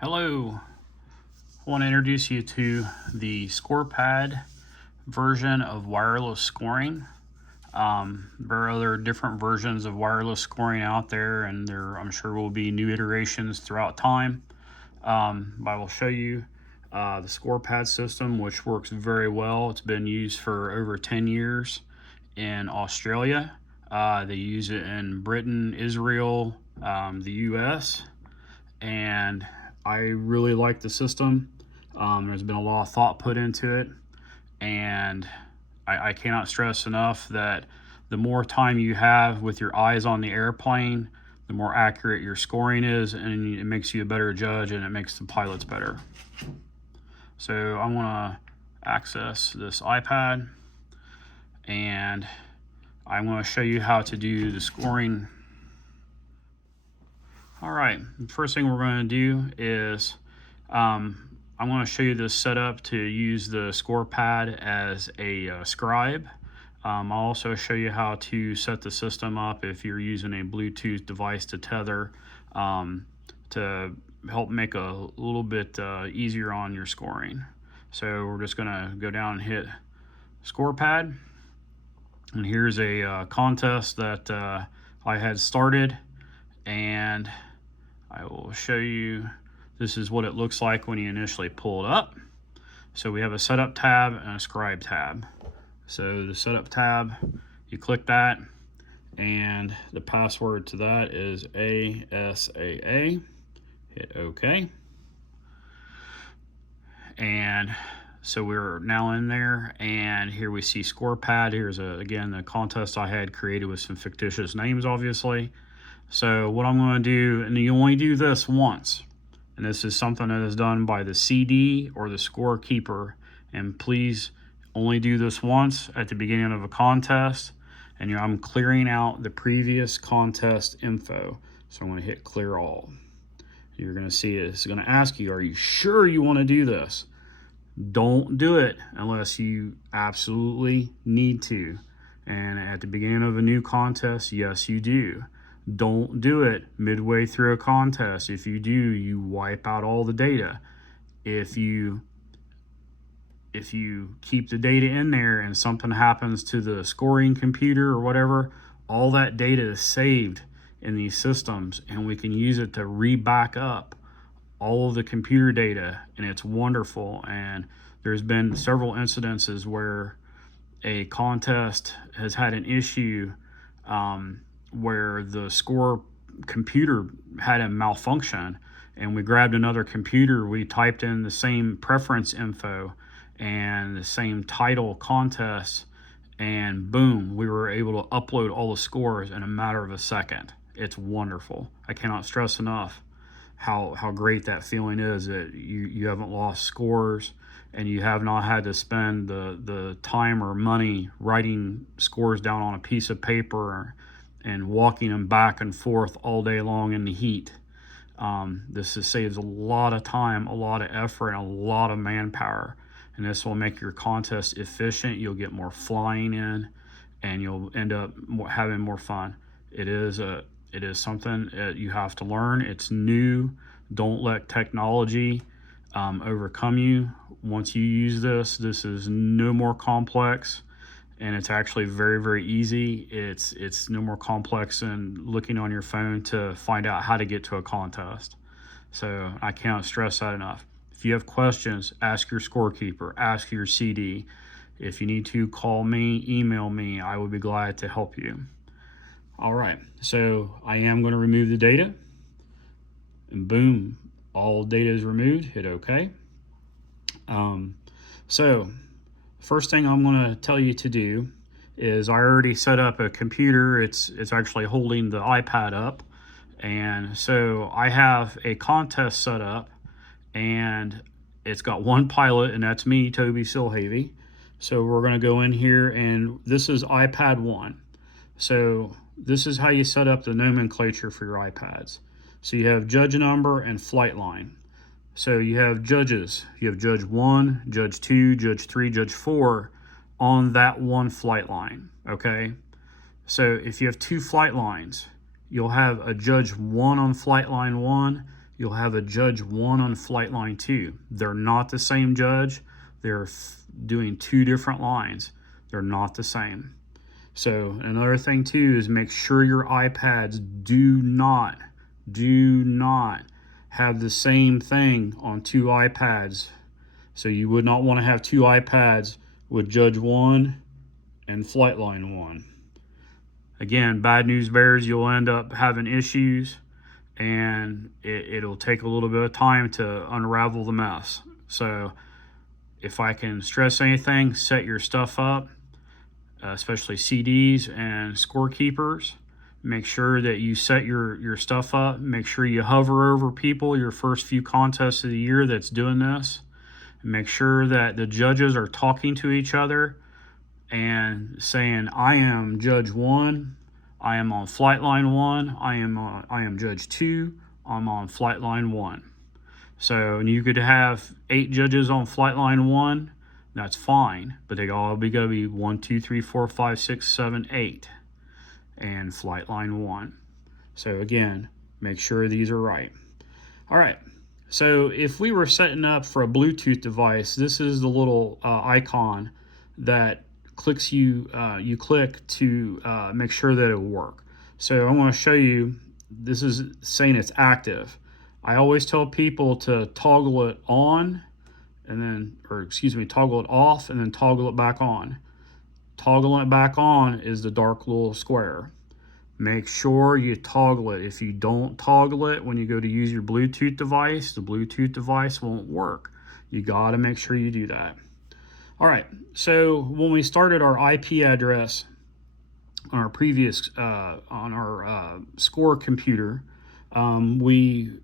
Hello, I want to introduce you to the ScorePad version of wireless scoring. There are other different versions of wireless scoring out there, and I'm sure will be new iterations throughout time. But I will show you the ScorePad system, which works very well. It's been used for over 10 years in Australia. They use it in Britain, Israel, the US, and I really like the system. There's been a lot of thought put into it, and I cannot stress enough that the more time you have with your eyes on the airplane, the more accurate your scoring is, and it makes you a better judge, and it makes the pilots better. So I want to access this iPad, and I want to show you how to do the scoring. All right, the first thing we're going to do is I'm going to show you the setup to use the ScorePad as a scribe. I'll also show you how to set the system up if you're using a Bluetooth device to tether to help make a little bit easier on your scoring. So we're just going to go down and hit ScorePad. And here's a contest that I had started, and I will show you. This is what it looks like when you initially pull it up. So we have a setup tab and a scribe tab. So the setup tab, you click that, and the password to that is ASAA. Hit OK. And so we're now in there, and here we see ScorePad. Here's again the contest I had created with some fictitious names, obviously. So what I'm going to do, and you only do this once, and this is something that is done by the CD or the scorekeeper, and please only do this once at the beginning of a contest. And I'm clearing out the previous contest info, so I'm going to hit clear all. You're going to see it's going to ask you, are you sure you want to do this? Don't do it unless you absolutely need to. And at the beginning of a new contest, yes, you do. Don't do it midway through a contest. If you do, you wipe out all the data. If you keep the data in there and something happens to the scoring computer or whatever, all that data is saved in these systems, and we can use it to re-back up all of the computer data, and it's wonderful. And there's been several incidences where a contest has had an issue where the score computer had a malfunction, and we grabbed another computer, we typed in the same preference info and the same title contest, and boom, we were able to upload all the scores in a matter of a second. It's wonderful. I cannot stress enough how great that feeling is, that you haven't lost scores, and you have not had to spend the time or money writing scores down on a piece of paper and walking them back and forth all day long in the heat. This saves a lot of time, a lot of effort, and a lot of manpower. And this will make your contest efficient. You'll get more flying in, and you'll end up having more fun. It is something that you have to learn. It's new. Don't let technology overcome you. Once you use this is no more complex. And it's actually very, very easy. It's no more complex than looking on your phone to find out how to get to a contest. So I cannot stress that enough. If you have questions, ask your scorekeeper, ask your CD. If you need to, call me, email me. I would be glad to help you. All right, so I am going to remove the data. And boom, all data is removed. Hit OK. So first thing I'm going to tell you to do is I already set up a computer. It's actually holding the iPad up, and so I have a contest set up, and it's got one pilot, and that's me, Toby Silhavy. So we're going to go in here, and this is iPad 1. So this is how you set up the nomenclature for your iPads. So you have judge number and flight line. So you have judges. You have judge 1, judge 2, judge 3, judge 4 on that one flight line, okay? So if you have two flight lines, you'll have a judge 1 on flight line 1, you'll have a Judge 1 on Flightline 2. They're not the same judge. They're doing two different lines. They're not the same. So another thing too is make sure your iPads do not have the same thing on two iPads. So you would not want to have two iPads with Judge 1 and Flightline 1. Again, bad news bears, you'll end up having issues, and it'll take a little bit of time to unravel the mess. So if I can stress anything, set your stuff up, especially CDs and scorekeepers. Make sure that you set your stuff up. Make sure you hover over people your first few contests of the year that's doing this. Make sure that the judges are talking to each other and saying, I am Judge 1, I am on Flightline 1, I am Judge 2, I'm on Flightline 1. So you could have 8 judges on Flightline 1, that's fine, but they all be gotta be 1, 2, 3, 4, 5, 6, 7, 8, and Flightline 1. So again, make sure these are right. All right. So if we were setting up for a Bluetooth device, this is the little icon that you click to make sure that it will work. So I want to show you, this is saying it's active. I always tell people to toggle it on and then, toggle it off and then toggle it back on. Toggling it back on is the dark little square. Make sure you toggle it. If you don't toggle it when you go to use your Bluetooth device, the Bluetooth device won't work. You got to make sure you do that. All right, so when we started our IP address on our previous, score computer, we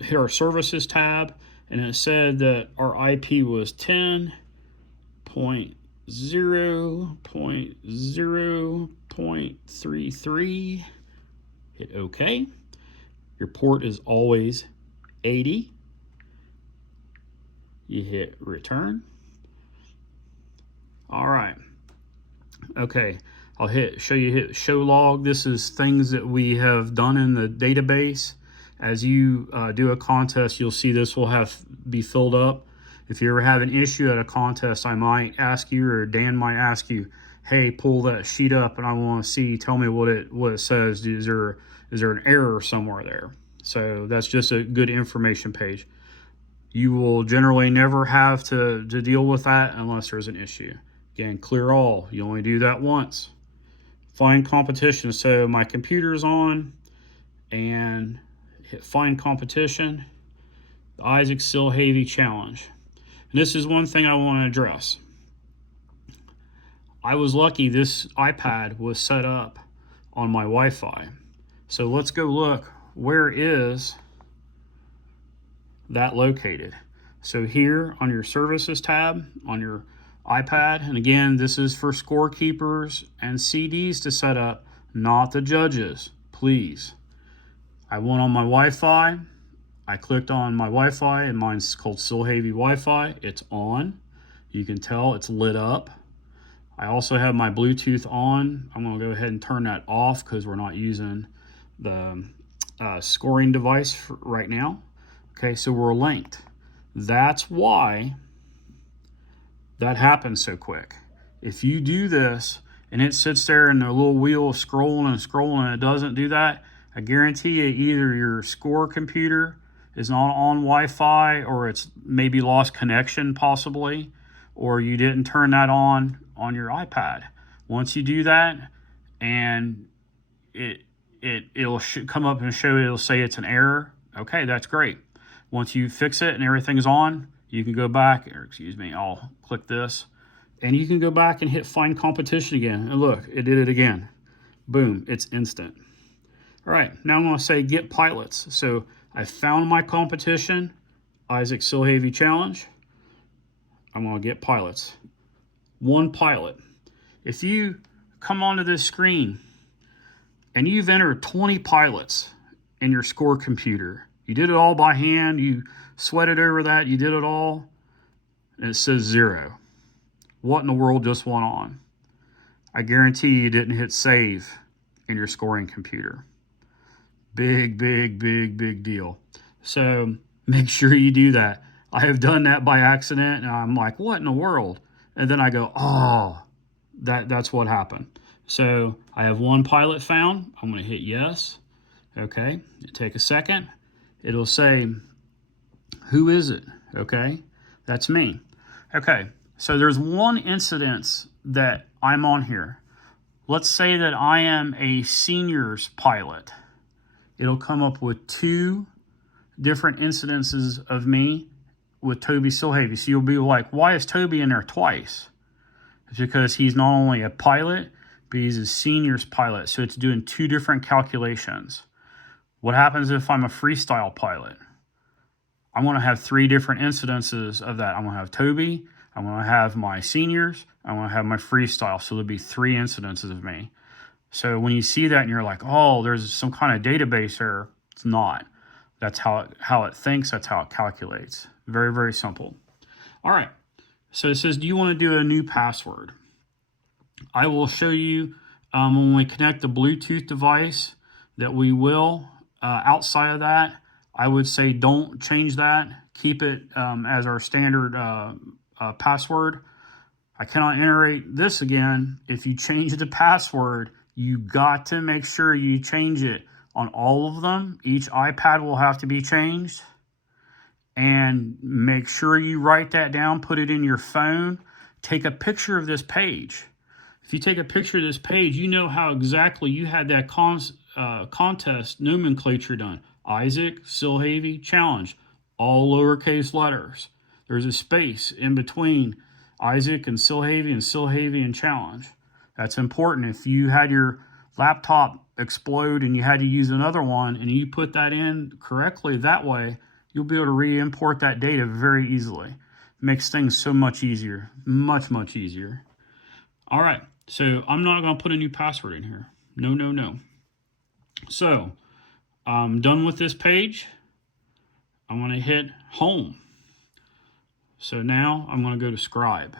hit our services tab, and it said that our IP was 10.0.0.33. Hit OK. Your port is always 80. You hit return. All right. Okay. I'll hit show log. This is things that we have done in the database. As you do a contest, you'll see this will be filled up. If you ever have an issue at a contest, I might ask you, or Dan might ask you, hey, pull that sheet up and I want to see, tell me what it says. Is there an error somewhere there? So that's just a good information page. You will generally never have to deal with that unless there's an issue. Again, clear all. You only do that once. Find competition. So my computer's on, and hit find competition. The Isaac Silhavy Challenge. And this is one thing I want to address. I was lucky this iPad was set up on my Wi-Fi. So let's go look. Where is that located? So here on your services tab on your iPad, and again, this is for scorekeepers and CDs to set up, not the judges, please. I went on my Wi-Fi. I clicked on my Wi-Fi, and mine's called Silhavy Wi-Fi. It's on. You can tell it's lit up. I also have my Bluetooth on. I'm going to go ahead and turn that off because we're not using the scoring device right now. Okay, so we're linked. That's why that happens so quick. If you do this and it sits there and the little wheel is scrolling and scrolling and it doesn't do that, I guarantee you either your score computer is not on Wi-Fi, or it's maybe lost connection possibly, or you didn't turn that on your iPad. Once you do that, and it'll come up and show, it'll say it's an error. Okay, that's great. Once you fix it and everything's on, you can go back, or I'll click this, and you can go back and hit find competition again. And look, it did it again. Boom, it's instant. All right, now I'm going to say get pilots. So I found my competition, Isaac Silhavy Challenge. I'm going to get pilots. One pilot. If you come onto this screen and you've entered 20 pilots in your score computer, you did it all by hand, you sweated over that, you did it all, and it says 0. What in the world just went on? I guarantee you didn't hit save in your scoring computer. big deal. So make sure you do that. I have done that by accident, and I'm like, what in the world? And then I go, oh, that's what happened. So I have one pilot found. I'm going to hit yes. Okay, take a second. It'll say, who is it? Okay, that's me. Okay, so there's one incident that I'm on here. Let's say that I am a seniors pilot. It'll come up with 2 different incidences of me with Toby Silhavy. So you'll be like, why is Toby in there twice? It's because he's not only a pilot, but he's a seniors pilot. So it's doing 2 different calculations. What happens if I'm a freestyle pilot? I'm going to have 3 different incidences of that. I'm going to have Toby, I'm going to have my seniors, I'm going to have my freestyle. So there'll be 3 incidences of me. So when you see that and you're like, oh, there's some kind of database error, it's not. That's how it thinks, that's how it calculates. Very simple. All right, so it says, do you want to do a new password? I will show you when we connect the Bluetooth device that we will. Outside of that, I would say don't change that. Keep it as our standard password. I cannot iterate this again. If you change the password, you got to make sure you change it on all of them. Each iPad will have to be changed. And make sure you write that down, put it in your phone. Take a picture of this page. If you take a picture of this page, you know how exactly you had that contest nomenclature done. Isaac, Silhavy, challenge, all lowercase letters. There's a space in between Isaac and Silhavy and challenge. That's important. If you had your laptop explode and you had to use another one and you put that in correctly that way, you'll be able to re-import that data very easily. Makes things so much easier, much easier. All right, so I'm not going to put a new password in here. No. So I'm done with this page. I'm going to hit home. So now I'm going to go to Scribe.